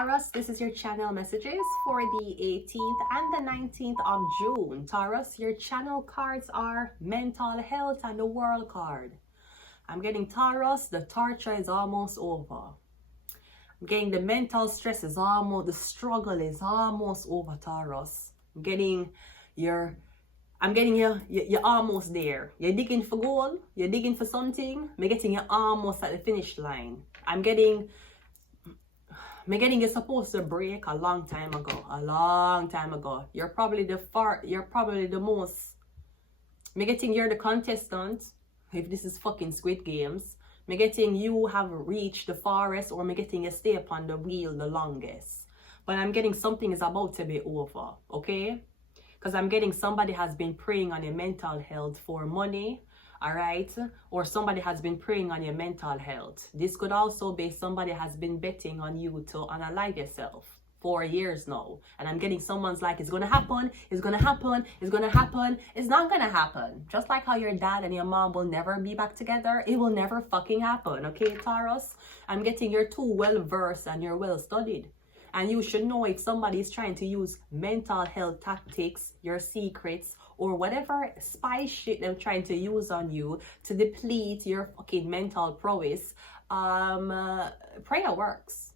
Taurus, this is your channel messages for the 18th and the 19th of June. Taurus, your channel cards are mental health and the world card. I'm getting Taurus, the torture is almost over. I'm getting the mental stress is almost, the struggle is almost over, Taurus. I'm getting you're almost there. You're digging for gold, you're digging for something. I'm getting you almost at the finish line. I'm getting you're supposed to break a long time ago. You're probably the most. I'm getting you're the contestant. If this is fucking Squid Games, I'm getting you have reached the farthest, or I'm getting you stay upon the wheel the longest. But I'm getting something is about to be over, okay? Because I'm getting somebody has been preying on your mental health for money, all right? Or somebody has been preying on your mental health. This could also be somebody has been betting on you to unalive yourself for years now. And I'm getting someone's like, it's going to happen, it's going to happen, it's going to happen. It's not going to happen. Just like how your dad and your mom will never be back together. It will never fucking happen, okay, Taurus? I'm getting you're too well-versed and you're well-studied. And you should know if somebody is trying to use mental health tactics, your secrets, or whatever spy shit they're trying to use on you to deplete your fucking mental prowess. Prayer works.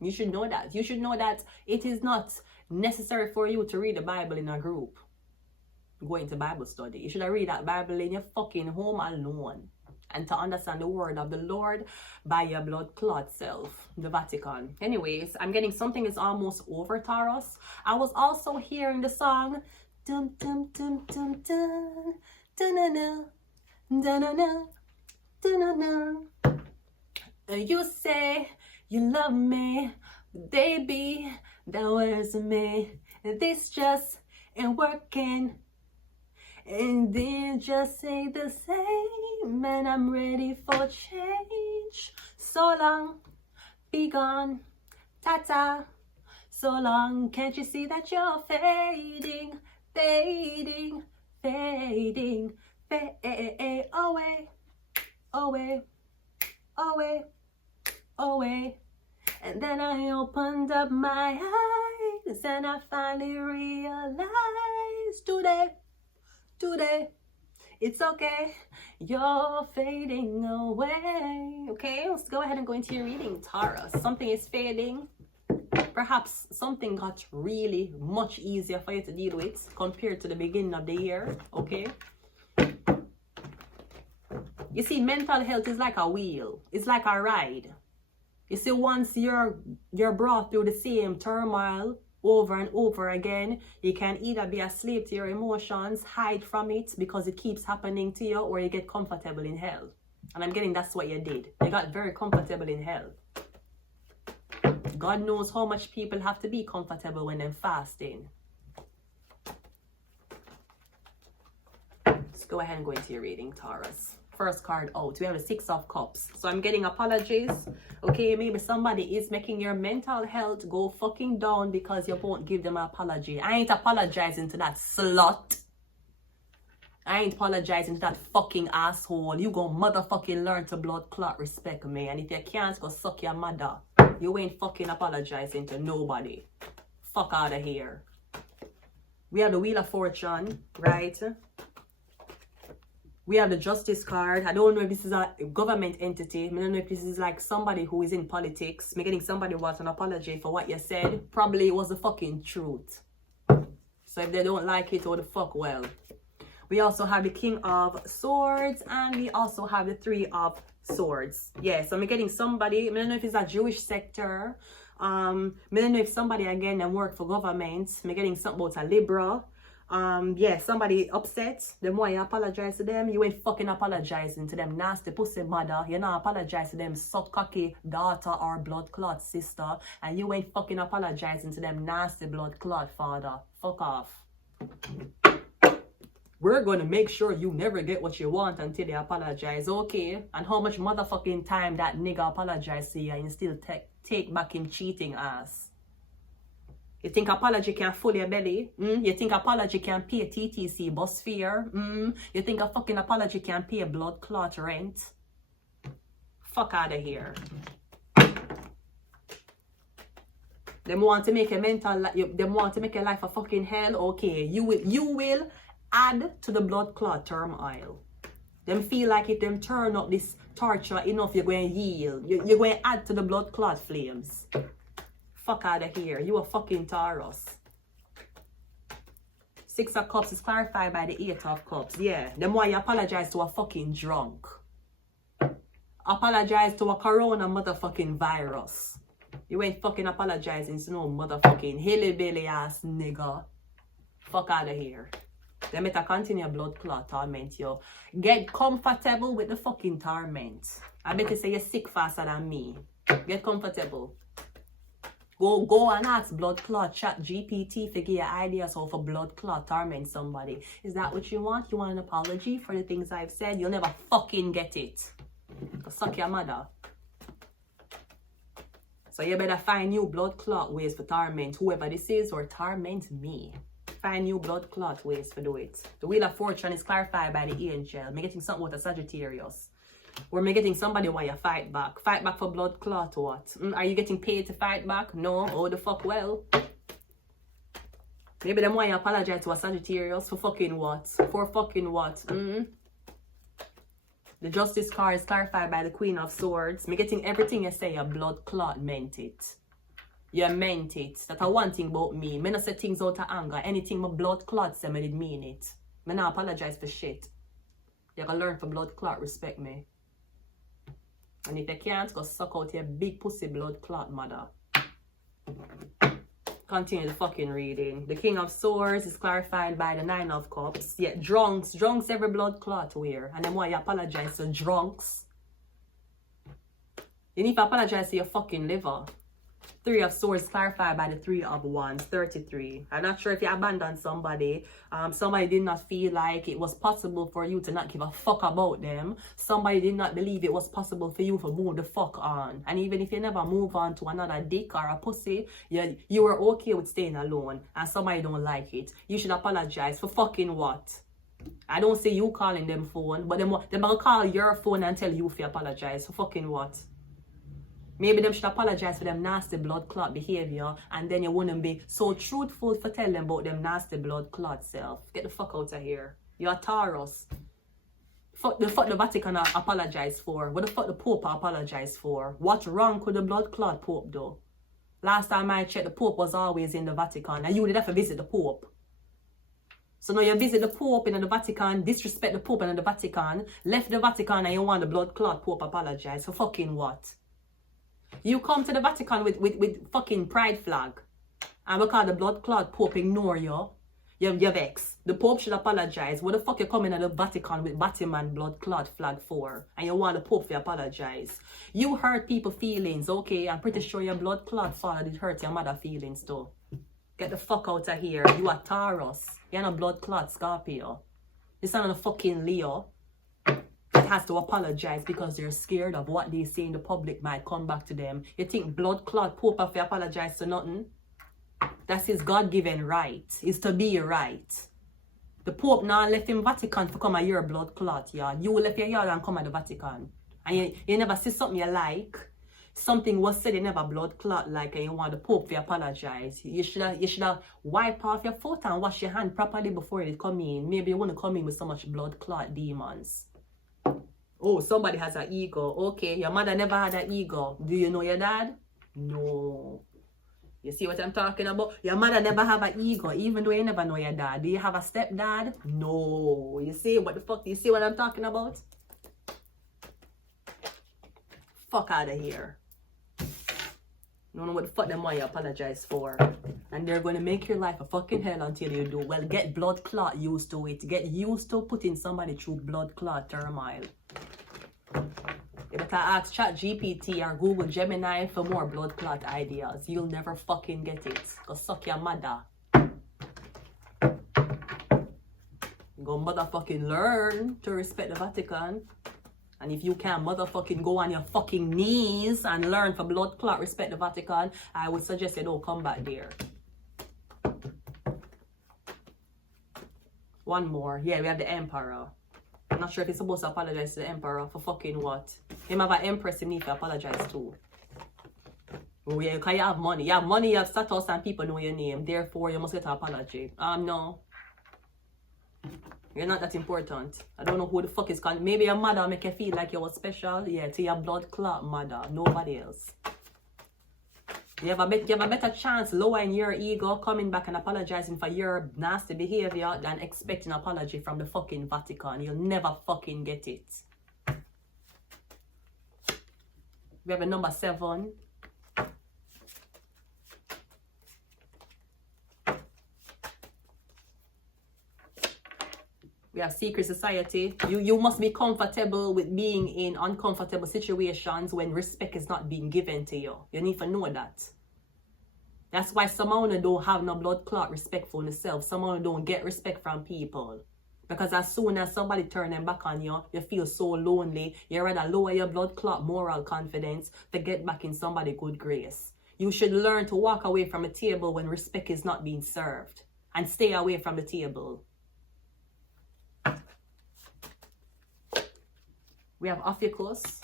You should know that. You should know that it is not necessary for you to read the Bible in a group. Going to Bible study. You should read that Bible in your fucking home alone. And to understand the word of the Lord by your blood clot self, the Vatican. Anyways, I'm getting something is almost over, Taurus. I was also hearing the song dum dum dum dum dum dun dun dun. You say you love me, baby, that was me. This just ain't working. And then just say the same, and I'm ready for change. So long, be gone, ta-ta. So long, can't you see that you're fading, fading, fading, away, away, away, away. And then I opened up my eyes, and I finally realized today, it's okay, you're fading away. Okay, let's go ahead and go into your reading, Taurus. Something is fading. Perhaps something got really much easier for you to deal with compared to the beginning of the year, okay? You see, mental health is like a wheel. It's like a ride. You see, once you're brought through the same turmoil over and over again, you can either be asleep to your emotions, hide from it because it keeps happening to you, or you get comfortable in hell. And I'm getting that's what you did. You got very comfortable in hell. God knows how much people have to be comfortable when they're fasting. Let's go ahead and go into your reading, Taurus. First card out, we have the Six of Cups. So I'm getting apologies. Okay, maybe somebody is making your mental health go fucking down because you won't give them an apology. I ain't apologizing to that slut. I ain't apologizing to that fucking asshole. You go motherfucking learn to blood clot respect me. And if you can't, go suck your mother. You ain't fucking apologizing to nobody. Fuck out of here. We have the Wheel of Fortune, right? We have the Justice card. I don't know if this is a government entity. I don't know if this is like somebody who is in politics. I'm getting somebody who wants an apology for what you said. Probably it was the fucking truth. So if they don't like it, or the fuck well. We also have the King of Swords. And we also have the Three of Swords. Yeah, so I'm getting somebody. I don't know if it's a Jewish sector. I don't know if somebody, again, that work for government. I'm getting something about a Libra. Yeah, somebody upset. The more you apologize to them, you ain't fucking apologizing to them nasty pussy mother. You're not apologizing to them suck cocky daughter or blood clot sister. And you ain't fucking apologizing to them nasty blood clot father. Fuck off. We're gonna make sure you never get what you want until they apologize, okay? And how much motherfucking time that nigga apologize to you and you still take back him cheating ass. You think apology can fill your belly? You think apology can pay TTC bus fare? You think a fucking apology can pay blood clot rent? Fuck out of here. Them want to make a them want to make your life a fucking hell. Okay, you will add to the blood clot turmoil. Them feel like if them turn up this torture enough, you're going to yield. You're going to add to the blood clot flames. Fuck out of here. You a fucking Taurus. 6 of Cups is clarified by the 8 of Cups. Yeah, them why you apologize to a fucking drunk. Apologize to a corona motherfucking virus. You ain't fucking apologizing to no motherfucking hilly-billy ass nigga. Fuck out of here. They better continue blood clot torment you. Get comfortable with the fucking torment. I bet you say you're sick faster than me. Get comfortable. Go and ask blood clot chat GPT to get your ideas of a blood clot torment somebody. Is that what you want? You want an apology for the things I've said? You'll never fucking get it. Go suck your mother. So you better find new blood clot ways for torment whoever this is, or torment me. Find new blood clot ways to do it. The Wheel of Fortune is clarified by the angel. I'm getting something with a Sagittarius. Or I'm getting somebody while you fight back. Fight back for blood clot or what? Are you getting paid to fight back? No. Oh, the fuck well. Maybe them why you apologize to a Sagittarius for fucking what? For fucking what? The Justice card is clarified by the Queen of Swords. Me getting everything you say, your blood clot meant it. You meant it. That's one thing about me. Me not say things out of anger. Anything my blood clot say, me did mean it. Me not apologize for shit. You gotta learn for blood clot, respect me. And if you can't, go suck out your big pussy blood clot mother. Continue the fucking reading. The King of Swords is clarified by the 9 of Cups. Yeah, drunks every blood clot wear. And then why you apologize to drunks? You need to apologize to your fucking liver. 3 of Swords clarified by the 3 of Wands, 33. I'm not sure if you abandoned somebody. Somebody did not feel like it was possible for you to not give a fuck about them. Somebody did not believe it was possible for you to move the fuck on. And even if you never move on to another dick or a pussy, you were okay with staying alone. And somebody don't like it. You should apologize for fucking what? I don't say you calling them phone, but them gonna call your phone and tell you if you apologize for fucking what? Maybe them should apologize for them nasty blood clot behavior, and then you wouldn't be so truthful for telling them about them nasty blood clot self. Get the fuck out of here. You're a Taurus. Fuck the Vatican apologize for. What the fuck the Pope apologize for? What wrong could the blood clot Pope do? Last time I checked, the Pope was always in the Vatican, and you would have to visit the Pope. So now you visit the Pope in the Vatican, disrespect the Pope in the Vatican, left the Vatican, and you want the blood clot Pope apologize for fucking what? You come to the Vatican with fucking pride flag, and because the blood clot Pope ignore you, you're vexed. The Pope should apologize. What the fuck you coming to the Vatican with Batman blood clot flag for? And you want the Pope to apologize. You hurt people's feelings, okay? I'm pretty sure your blood clot father did hurt your mother feelings too. Get the fuck out of here. You are Taurus. You're not blood clot Scorpio. This is not a fucking Leo. Has to apologize because they're scared of what they say in the public might come back to them. You think blood clot Pope have to apologize to nothing? That's his God-given right. Is to be right. The Pope now left him Vatican to come at your blood clot yard. You left your yard and come at the Vatican. And you never see something you like. Something was said you never blood clot like, and you want the Pope to apologize. You should have wipe off your foot and wash your hand properly before you come in. Maybe you want to come in with so much blood clot demons. Oh, somebody has an ego. Okay, your mother never had an ego. Do you know your dad? No. You see what I'm talking about? Your mother never have an ego, even though you never know your dad. Do you have a stepdad? No. You see what the fuck? You see what I'm talking about? Fuck out of here. You don't know what the fuck them want you apologize for. And they're going to make your life a fucking hell until you do. Well, get blood clot used to it. Get used to putting somebody through blood clot turmoil. You better ask ChatGPT or Google Gemini for more blood clot ideas. You'll never fucking get it. Go suck your mother. Go motherfucking learn to respect the Vatican. And if you can motherfucking go on your fucking knees and learn for blood clot respect the Vatican, I would suggest you don't come back there. One more. Yeah, we have the Emperor. I'm not sure if he's supposed to apologize to the Emperor for fucking what. Him have an Empress he need to apologize to. Oh yeah, because you have money. You have money, you have status, and people know your name. Therefore, you must get an apology. No. You're not that important. I don't know who the fuck is calling. Maybe your mother make you feel like you were special. Yeah, to your blood clot mother. Nobody else. You have a better chance lowering your ego, coming back and apologizing for your nasty behavior than expecting an apology from the fucking Vatican. You'll never fucking get it. We have a number 7. We have secret society. You must be comfortable with being in uncomfortable situations when respect is not being given to you. You need to know that. That's why someone don't have no blood clot respect for themselves. Someone don't get respect from people. Because as soon as somebody turn them back on you, you feel so lonely. You rather lower your blood clot moral confidence to get back in somebody's good grace. You should learn to walk away from a table when respect is not being served. And stay away from the table. We have Ophiuchus.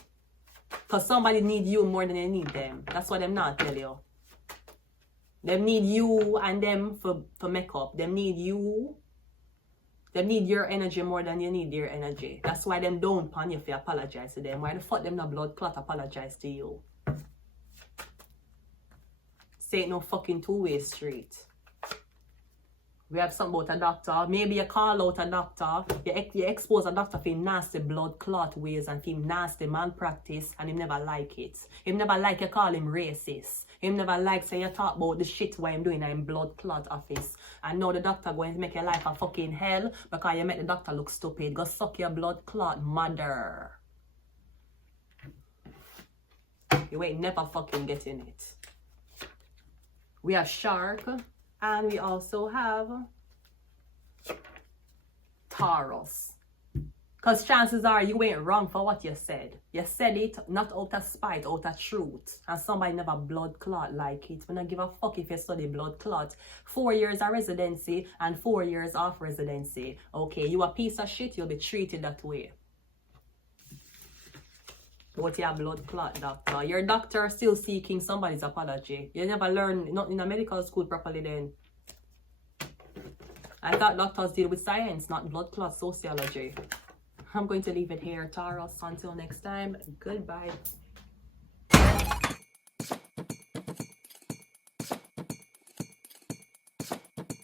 Because somebody need you more than they need them. That's what them not tell you. Them need you and them for make up. Them need you. Them need your energy more than you need their energy. That's why them don't pan you if you apologize to them. Why the fuck them no blood clot apologize to you? Say it no fucking two-way street. We have something about a doctor. Maybe you call out a doctor. You expose a doctor for him nasty blood clot ways and for him nasty malpractice and him never like it. Him never like you call him racist. Him never like say you talk about the shit what I'm doing in blood clot office. And now the doctor going to make your life a fucking hell because you make the doctor look stupid. Go suck your blood clot mother. You ain't never fucking getting it. We have shark. And we also have Taurus. Because chances are you ain't wrong for what you said. You said it not out of spite, out of truth. And somebody never blood clot like it. We don't give a fuck if you study blood clot. 4 years of residency and 4 years off residency. Okay, you a piece of shit, you'll be treated that way. But your blood clot doctor. Your doctor still seeking somebody's apology. You never learn not in a medical school properly then. I thought doctors deal with science, not blood clot sociology. I'm going to leave it here, Taurus. Until next time, goodbye.